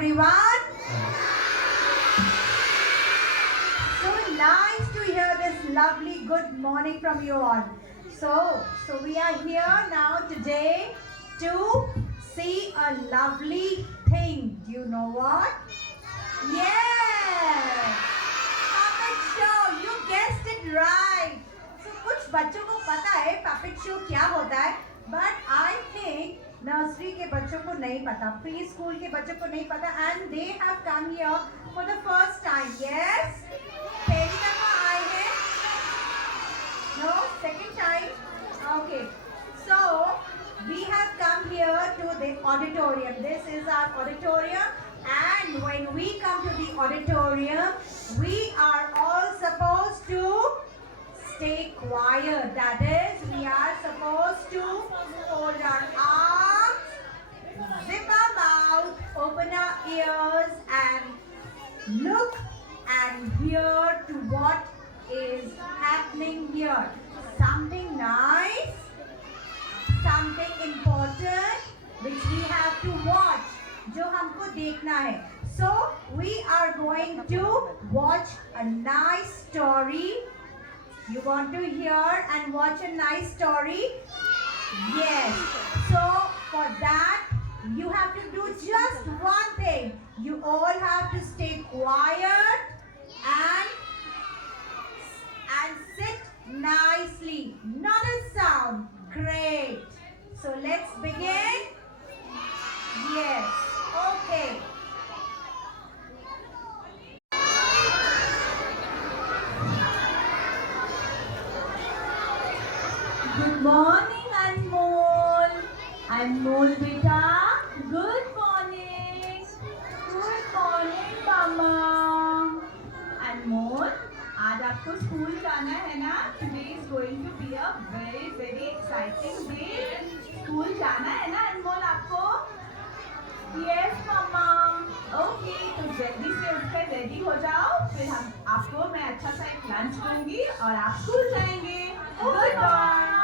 everyone? So nice to hear this lovely good morning from you all. So we are here now today to see a lovely thing. Do you know what? Yes! Puppet show. You guessed it right. So कुछ बच्चों को पता है puppet show क्या होता है, but I think nursery के बच्चों को नहीं पता, प्री स्कूल के बच्चों को नहीं पता, and they have come here for the first time. Yes? पहली दफा आए हैं? No? Second time? Okay. So we have come here to the auditorium. This is our auditorium, and when we come to the auditorium, we are all supposed to stay quiet. That is, we are supposed to hold our arms, zip our mouth, open our ears, and look and hear to what is happening here. Something nice, something important which we have to watch, जो हमको देखना है. So we are going to watch a nice story. You want to hear and watch a nice story? Yes. So for that you have to do just one thing. You all have to stay quiet and sit nicely. Not a sound. Great. So let's begin. Yes. Okay. Good morning, Anmol. Anmol beta. Good morning. Good morning, Mama. Anmol, आज आपको school जाना है ना? Today is going to be a very very exciting day. School जाना है ना अनमोल आपको? Yes, Mama. Okay, तो जल्दी से उठकर रेडी हो जाओ. फिर आपको मैं अच्छा सा एक लंच दूंगी और आप स्कूल जाएंगे. Good morning.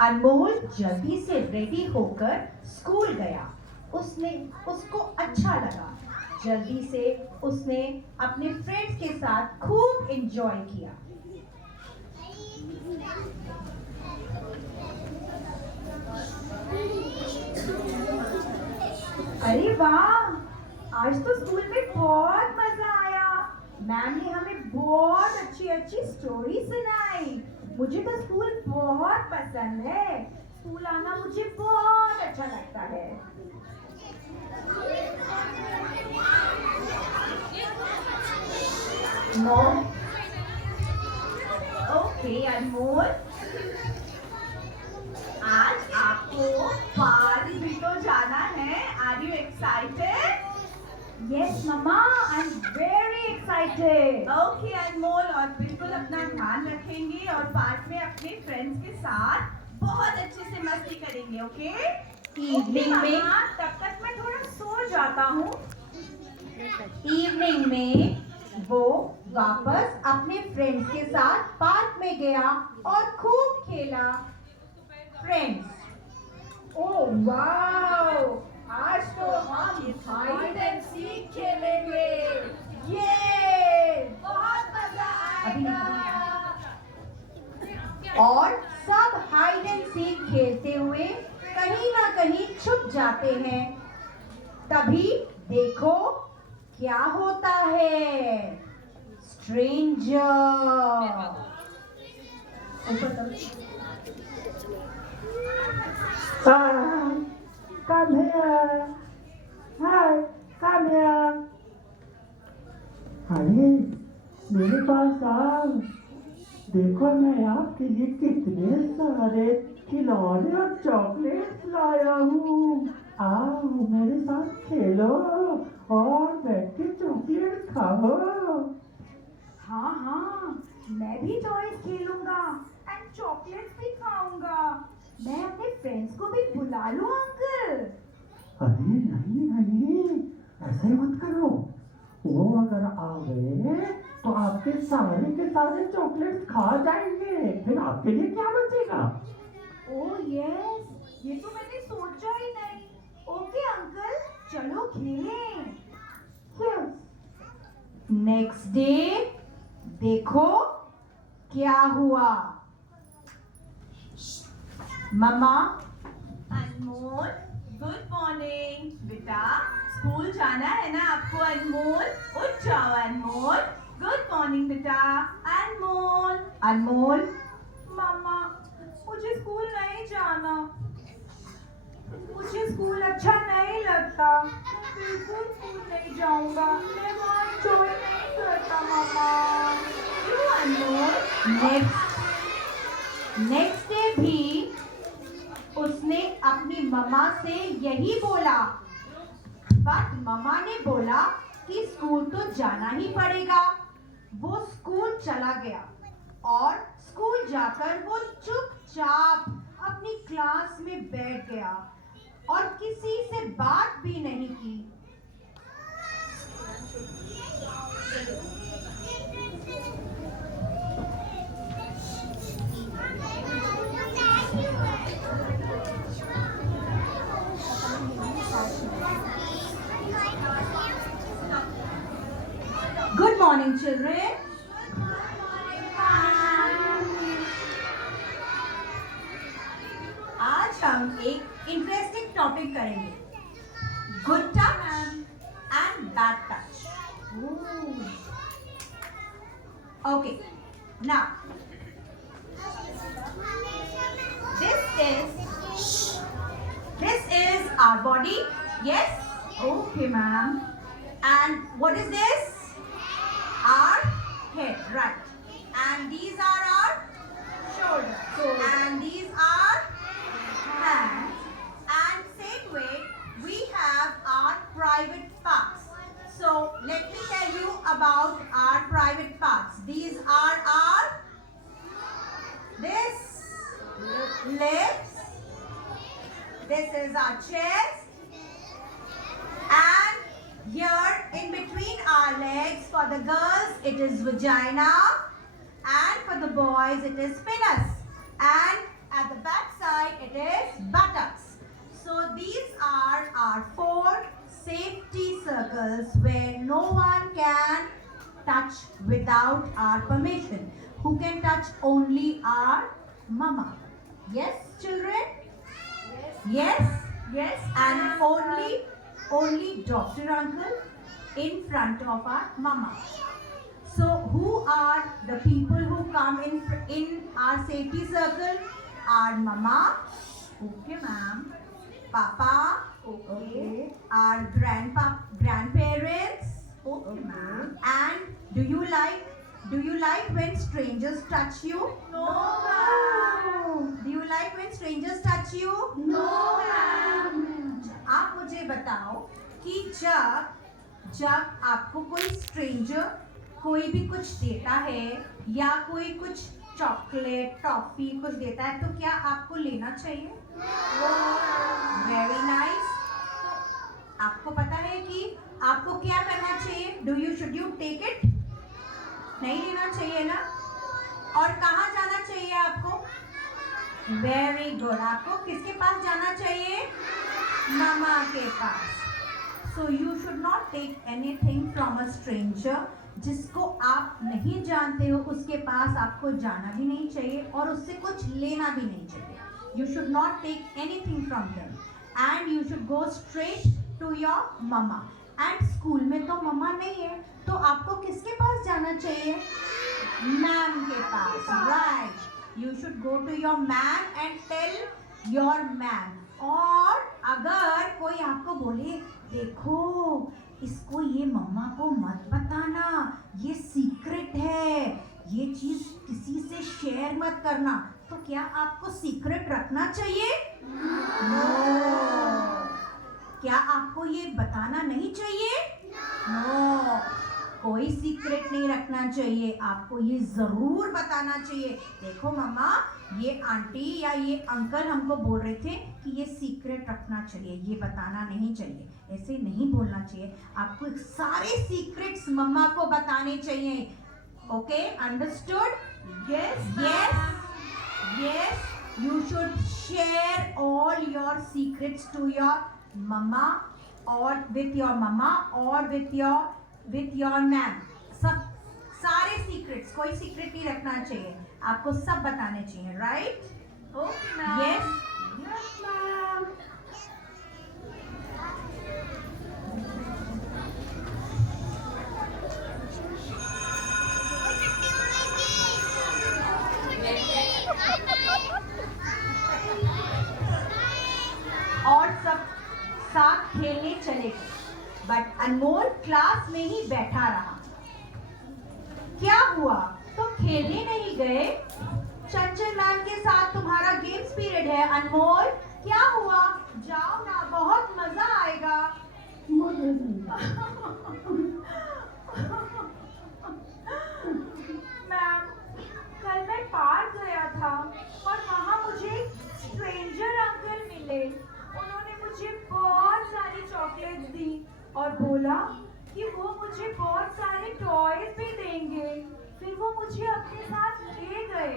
अनमोल जल्दी से रेडी होकर स्कूल गया. उसको अच्छा लगा. जल्दी से उसने अपने फ्रेंड्स के साथ खूब एंजॉय किया. अरे वाह, आज तो स्कूल में बहुत मजा आया. मैम ने हमें बहुत अच्छी अच्छी स्टोरी सुनाई. मुझे तो स्कूल बहुत पसंद है. स्कूल आना मुझे बहुत अच्छा लगता है. Mom. Okay, अनमोल, आज आपको पार्क भी तो जाना है. Are you excited? Yes, Mama. I'm very excited. Okay, अनमोल, और बिल्कुल अपना ध्यान रखेंगे और पार्क में अपने फ्रेंड्स के साथ बहुत अच्छे से मस्ती करेंगे. ओके? इवनिंग में तब तक मैं थोड़ा सो जाता हूँ. इवनिंग में वो वापस अपने फ्रेंड्स के साथ पार्क में गया और खूब खेला. फ्रेंड्स, ओह वाओ, आज तो हम हाइड एंड सीक खेलेंगे. ये बहुत मजा आएगा. और सब हाइड एंड सीक खेलते हुए कहीं ना कहीं छुप जाते हैं. तभी देखो क्या होता है. Stranger. Come here. Hi, come here. अरे मेरे पास आओ. देखो मैं आपके लिए कितने सारे खिलौने और चॉकलेट्स लाया हूँ. आओ मेरे साथ खेलो और बैठ के चॉकलेट खाओ. हाँ हाँ, मैं भी टॉयज खेलूंगा एंड चॉकलेट्स भी खाऊंगा. मैं अपने फ्रेंड्स को भी बुला लूं अंकल. अरे नहीं नहीं, ऐसे मत करो. वो अगर आ गए तो आपके सारे के सारे चॉकलेट्स खा जाएंगे. फिर आपके लिए क्या बचेगा? ओह चलो खेलें। Yes. नेक्स्ट डे देखो क्या हुआ। मम्मा, अनमोल, गुड मॉर्निंग। बेटा स्कूल जाना है ना आपको? अनमोल उठ जाओ। अनमोल, गुड मॉर्निंग बेटा। अनमोल, अनमोल, मम्मा मुझे स्कूल नहीं जाना, मुझे स्कूल अच्छा नहीं लगता, मैं बिल्कुल स्कूल नहीं जाऊंगा, मैं वहाँ एंजॉय नहीं करता मम्मा। क्यों अनमोल? नेक्स्ट डे भी उसने अपनी मम्मा से यही बोला, बट मम्मा ने बोला कि स्कूल तो जाना ही पड़ेगा। वो स्कूल चला गया और स्कूल जाकर वो चुपचाप अपनी क्लास में बैठ गया और किसी से बात भी नहीं की। Good morning children. आज हम एक इंटरेस्टिंग टॉपिक करेंगे, good touch and bad touch. Okay, now this is our body. Yes? Okay, ma'am. And what is this? Our head, right? And these are our shoulders. And these are hands. And same way, we have our private parts. So let me tell you about our private parts. These are our lips. This is our chest. And here in between our legs, for the girls it is vagina, and for the boys it is penis, and at the back side it is buttocks. So these are our 4 safety circles where no one can touch without our permission. Who can touch? Only our mama. Yes, children? Yes? Yes. And only Dr. Uncle in front of our mama. So who are the people who come in our safety circle? Our mama. Okay, ma'am. Papa. Okay. Our grandparents. Okay, ma'am. And do you like when strangers touch you? No, ma'am. Do you like when strangers touch you? No, ma'am. आप मुझे बताओ कि जब आपको कोई stranger कोई भी कुछ देता है या कोई कुछ चॉकलेट टॉफी कुछ देता है तो क्या आपको लेना चाहिए? Very nice. आपको पता है कि आपको क्या करना चाहिए? Should you take it? नहीं लेना चाहिए ना। और कहाँ जाना चाहिए आपको? Very good. आपको किसके पास जाना चाहिए? मामा के पास। So you should not take anything from a stranger. जिसको आप नहीं जानते हो उसके पास आपको जाना भी नहीं चाहिए और उससे कुछ लेना भी नहीं चाहिए। You should not take anything from them and you should go straight to your mama. And school में तो मम्मा नहीं है तो आपको किसके पास जाना चाहिए? मैम के पास, right. You should go to your ma'am and tell your ma'am. और अगर कोई आपको बोले देखो इसको ये मम्मा को मत बताना, ये सीक्रेट है, ये चीज किसी से शेयर मत करना, तो क्या आपको सीक्रेट रखना चाहिए? नो। क्या आपको ये बताना नहीं चाहिए? नो। कोई सीक्रेट नहीं रखना चाहिए, आपको ये जरूर बताना चाहिए। देखो मम्मा, ये आंटी या ये अंकल हमको बोल रहे थे कि ये सीक्रेट रखना चाहिए, ये बताना नहीं चाहिए, ऐसे नहीं बोलना चाहिए। आपको सारे सीक्रेट्स मम्मा को बताने चाहिए। Okay, understood? Yes yes yes. You should share all your secrets to your मम्मा और विथ योर मम्मा और विथ योर मैम, सब सारे सीक्रेट्स, कोई सीक्रेट नहीं रखना चाहिए, आपको सब बताने चाहिए, right? Okay ma'am. Yes. Yes ma'am. और सब साथ खेलने चले गए, बट अनमोल क्लास में ही बैठा रहा। क्या हुआ, तुम खेलने नहीं गए? चंचल मैम के साथ तुम्हारा गेम्स पीरियड है। अनमोल, क्या हुआ? जाओ ना, बहुत मजा आएगा। मुझे नहीं मैम, कल मैं पार्क गया था और वहाँ मुझे स्ट्रेंजर अंकल मिले। उन्होंने मुझे बहुत सारी चॉकलेट्स दी और बोला कि वो मुझे बहुत सारे टॉयज भी देंगे। फिर वो मुझे अपने साथ ले गए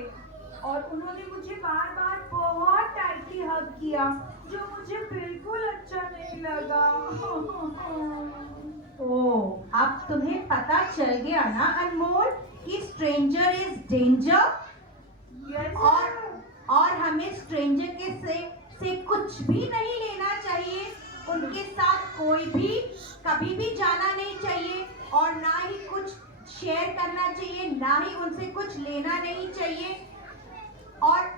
और उन्होंने मुझे बार बार बहुत टाइटली हग किया, जो मुझे बिल्कुल अच्छा नहीं लगा। ओह, अब तुम्हें पता चल गया ना अनमोल कि स्ट्रेंजर इज डेंजर, यस और हमें स्ट्रेंजर के से कुछ भी नहीं लेना चाहिए। उनके साथ कोई भी कभी भी जाना नहीं चाहिए और ना ही कुछ शेयर करना चाहिए, ना ही उनसे कुछ लेना नहीं चाहिए। और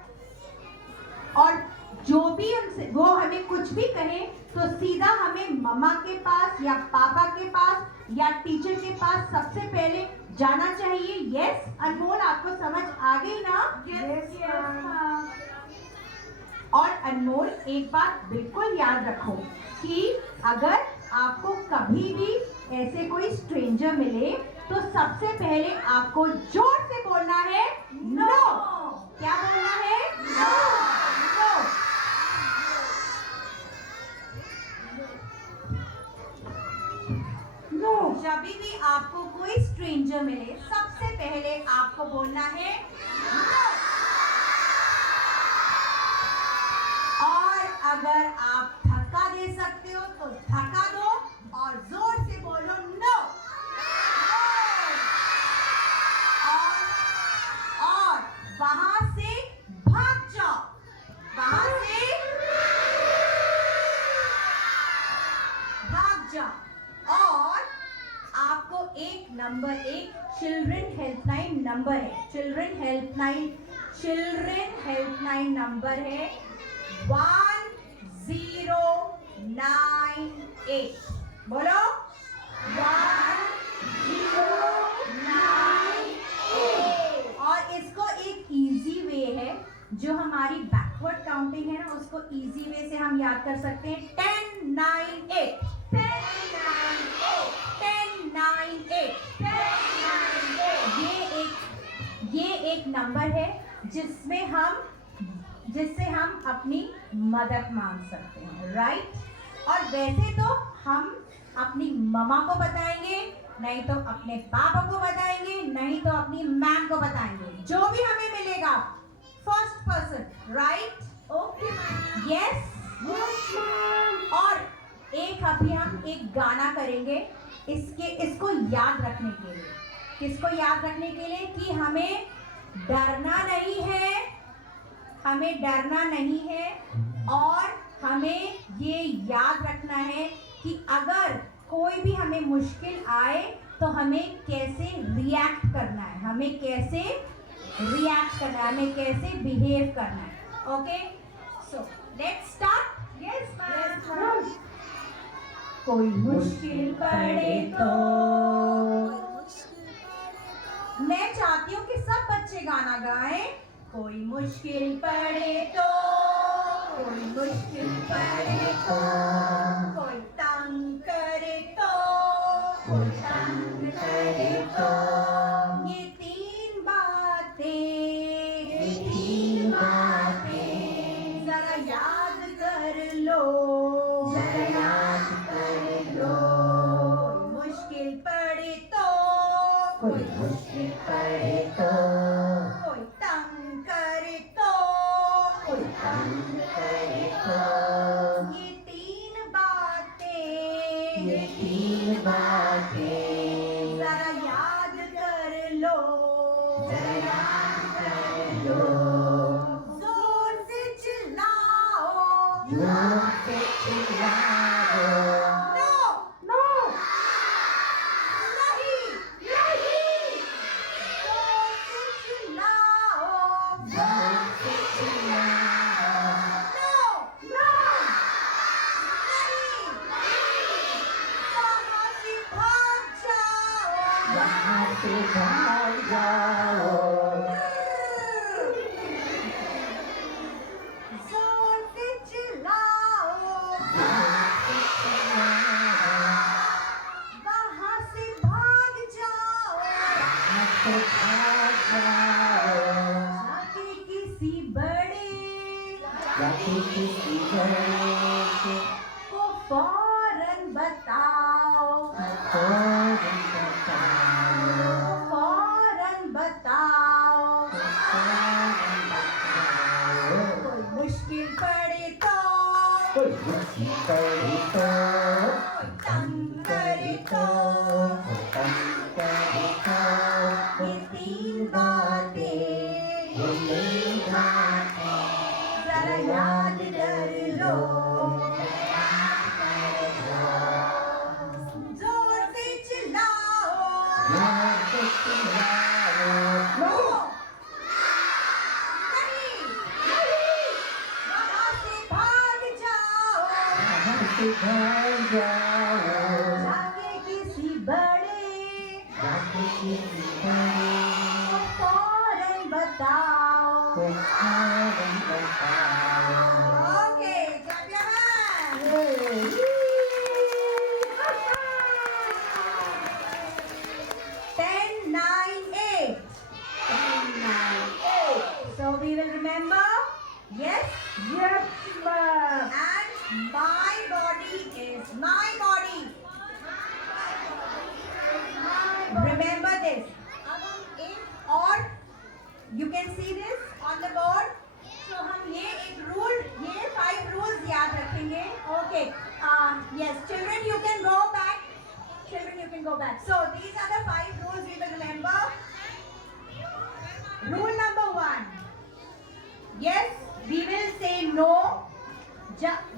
जो भी उनसे वो हमें कुछ भी कहे तो सीधा हमें मम्मा के पास या पापा के पास या टीचर के पास सबसे पहले जाना चाहिए। यस अनमोल, आपको समझ आ गई ना? Yes ma'am. और अनमोल, एक बात बिल्कुल याद रखो कि अगर आपको कभी भी ऐसे कोई स्ट्रेंजर मिले तो सबसे पहले आपको जोर से बोलना है नो। क्या बोलना है? नो। नो। जब भी आपको कोई स्ट्रेंजर मिले सबसे पहले आपको बोलना है नो। और अगर आप धक्का दे सकते हो तो धक्का दो और जोर से बोलो नो। और वहां से भाग जाओ, वहां से भाग जाओ। और आपको एक चिल्ड्रन हेल्पलाइन नंबर है, चिल्ड्रन हेल्पलाइन नंबर है 1098। बोलो 1098। और इसको एक इजी वे है, जो हमारी बैकवर्ड काउंटिंग है ना, उसको इजी वे से हम याद कर सकते हैं। 1098 ये एक नंबर है जिससे हम अपनी मदद मांग सकते हैं, राइट? और वैसे तो हम अपनी मम्मा को बताएंगे, नहीं तो अपने पापा को बताएंगे, नहीं तो अपनी मैम को बताएंगे, जो भी हमें मिलेगा first person, right? Okay ma'am. Yes. और अभी हम एक गाना करेंगे इसको याद रखने के लिए। किसको याद रखने के लिए? कि हमें डरना नहीं है, और हमें ये याद रखना है कि अगर कोई भी हमें मुश्किल आए तो हमें कैसे रिएक्ट करना है, हमें कैसे बिहेव करना है। Okay, so let's start. Yes ma'am. कोई मुश्किल पड़े तो मैं चाहती हूँ कि सब बच्चे गाना गाएं। कोई मुश्किल पड़े तो, कोई मुश्किल पड़े तो, कोई तंग करे तो, कोई तंग करे तो, ये तीन बातें जरा याद कर लो, कोई मुश्किल पड़े तो, कोई तंग करे तो, ये तीन बातें जोर से चिल्लाओ नो नो नहीं नहीं जोर से चिल्लाओ जोर से चिल्लाओ नो नो नहीं वहाँ से भाग जाओ वहाँ से भाग जाओ जोर से चिल्लाओ वहाँ से भाग जाओ वहाँ से भाग जाओ जाके किसी बड़े जाके किसी बड़े को फौरन बताओ फौरन बताओ फौरन बताओ फौरन बताओ कोई मुश्किल पड़े तो कोई मुश्किल पड़ी तो कोई तंग करे तो तंग करे तो ये तीन बातें ये मेरी बात है जरा याद कर लो जोर से चिल्लाओ जोर से चिल्लाओ नो नहीं वहाँ से भाग जाओ वहाँ से भाग जाओ जाके किसी बड़े जाके किसी बड़े को फौरन बताओ को फौरन बताओ okay clap your hands. 10, 9, 8. 10, 9, 8. So we will remember. Yes. Yes, ma'am. And my body is my body. Remember this. अब हम एक और you can see this on the board. So हम ये एक rule, ये 5 rules याद रखेंगे. Okay. Yes, children, you can go back. Children, you can go back. So these are the 5 rules we will remember. Rule number 1. Yes, we will say no.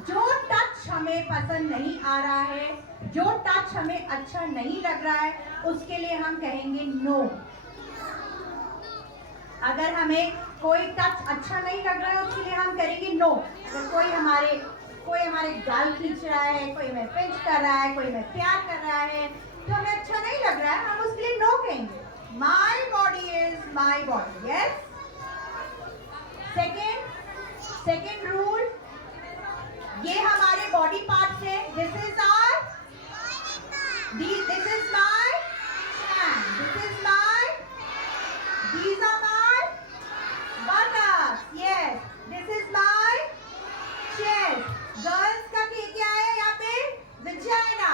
जो touch हमें पसंद नहीं आ रहा है, जो टच हमें अच्छा नहीं लग रहा है, उसके लिए हम कहेंगे नो. अगर हमें कोई टच अच्छा नहीं लग रहा है, उसके लिए हम करेंगे नो. अगर कोई हमारे गाल खींच रहा है, कोई हमें पिंच कर रहा है, कोई हमें प्यार कर रहा है, तो हमें अच्छा नहीं लग रहा है, हम उसके लिए नो कहेंगे. My body is my body. Yes. Second rule, ये हमारे बॉडी पार्ट्स है. This is our, this is my hand, this is my, these are my buttocks. Yes, this is my chest. Girls का क्या है यहाँ पे? Vagina.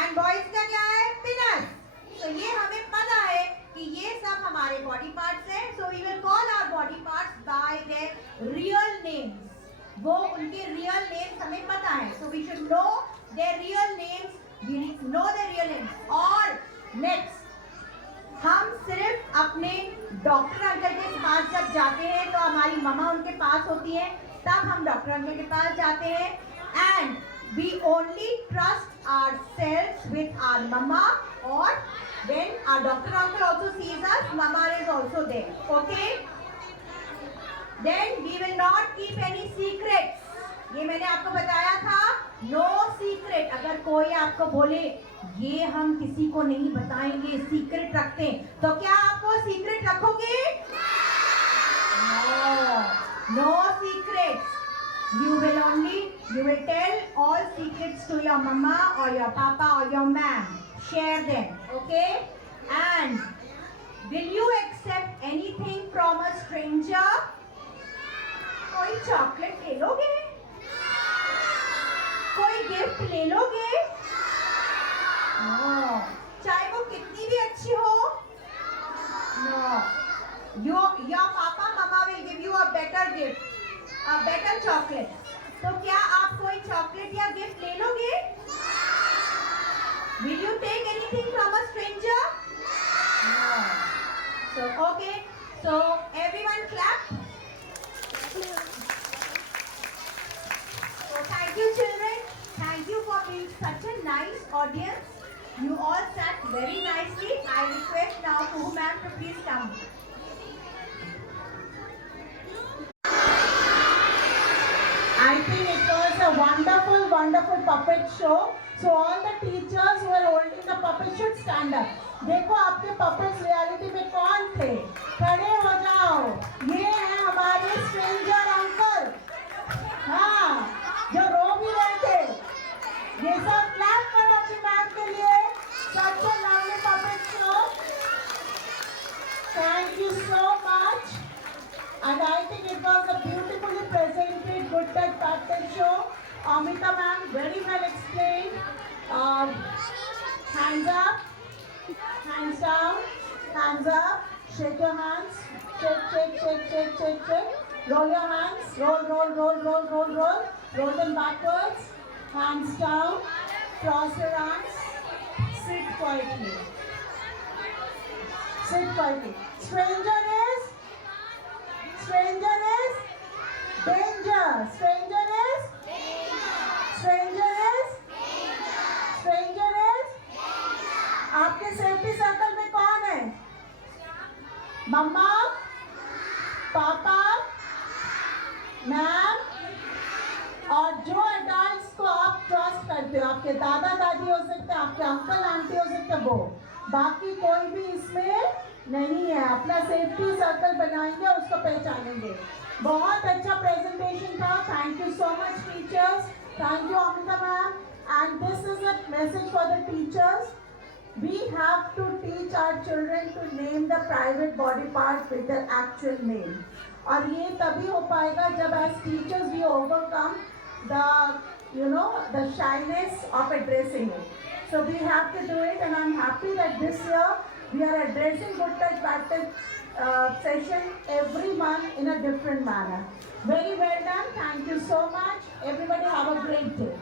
And boys का क्या है? Penis. तो ये हमें पता है कि ये सब हमारे बॉडी पार्ट्स हैं. So we will call our body parts by their real names. वो उनके रियल नेम्स हमें पता है. So we should know their real names. We need to know their real names. और next, हम सिर्फ अपने डॉक्टर अंकल के पास जब जाते हैं तो हमारी मम्मा उनके पास होती है, तब हम डॉक्टर अंकल के पास जाते हैं. And we only trust ourselves with our mama, or when our doctor uncle also sees us, mama is also there. Okay? Then we will not keep any secrets. ये मैंने आपको बताया था, नो सीक्रेट. अगर कोई आपको बोले ये हम किसी को नहीं बताएंगे, सीक्रेट रखते हैं, तो क्या आप वो सीक्रेट रखोगे? No secrets. You will tell all secrets to your mama or your papa or your ma'am. Share them, okay? And will you accept anything from a stranger? कोई चॉकलेट ले लोगे? कोई गिफ्ट ले लोगे? No. चाहे वो कितनी भी अच्छी हो? No. Your papa, mama will give you a better gift, a better chocolate. तो क्या आप कोई चॉकलेट या गिफ्ट ले लोगे? Will you take anything from a stranger? No. So okay. So everyone clap. nice audience. You all sat very nicely. I request now Kuhu ma'am to please come. I think it was a wonderful, wonderful puppet show. So all the teachers who are holding the puppet should stand up. देखो आपके puppets reality में कौन थे? खड़े हो जाओ. ये हैं हमारे stranger uncle. हाँ, जो रो भी रहे थे. ये सब clap करो अपनी मैम के लिए. Such a lovely puppet show. Thank you so much. And I think it was a beautifully presented Good Touch Bad Touch show. Amita ma'am, very well explained. Hands up, hands down, hands up. Shake your hands. Shake, shake, shake, shake, shake, shake. Roll your hands. Roll, roll, roll, roll, roll, roll. Roll them backwards. Hands down. Cross your arms. Sit quietly. Sit quietly. Stranger is danger. Stranger is stranger is stranger is आपके safety circle में कौन है? मम्मा, पापा, ma'am और जो adults को आप trust करते हो, आपके दादा दादी हो सकते हैं, आपके अंकल आंटी हो सकते हैं, वो बाकी कोई भी इसमें नहीं है. अपना सेफ्टी सर्कल बनाएंगे, उसको पहचानेंगे. बहुत अच्छा प्रेजेंटेशन था. Thank you so much teachers. Thank you Amita ma'am. And this is a message for the teachers. We have to teach our children to name the private body parts with their actual name. और ये तभी हो पाएगा जब as teachers we overcome the shyness of addressing it. So we have to do it, and I'm happy that this year we are addressing Good Touch Bad Touch session every month in a different manner. Very well done. Thank you so much. Everybody have a great day.